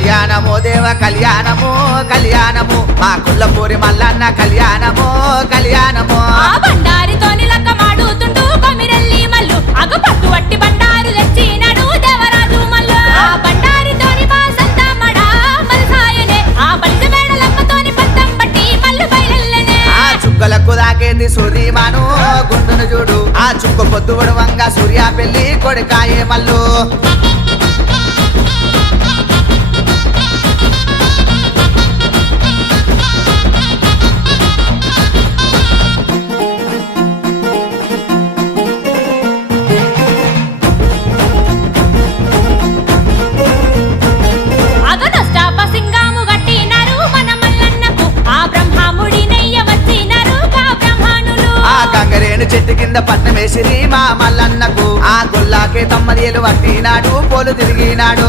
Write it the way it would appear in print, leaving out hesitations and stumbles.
కళ్యాణము దేవ కళ్యాణము కళ్యాణము మా కుల్లపూరి మల్లన్న కళ్యాణము కళ్యాణము బండారితోని లక్క మాడుతుంటూ కొమిరెల్లి మల్లు అగపట్టు వట్టి బండారు తెచ్చినాడు దేవరాజు మల్లు ఆ బండారితోని మా సంతమ్మడా మలసాయనే ఆ బలిజ మేడలమ్మతోని పట్టం పట్టి మల్లు బయలెల్లనే ఆ చుక్కలకు దాకేది సూర్యమాను గుండును చూడు ఆ చుక్క పొద్దు వంగ సూర్య పెళ్లి కొడుకాయే మల్లు చెట్టు కింద పట్నం వేసిరి మా మల్లన్నకు ఆ గొల్లాకే తమ్మదేలు పట్టినాడు పోలు తిరిగినాడు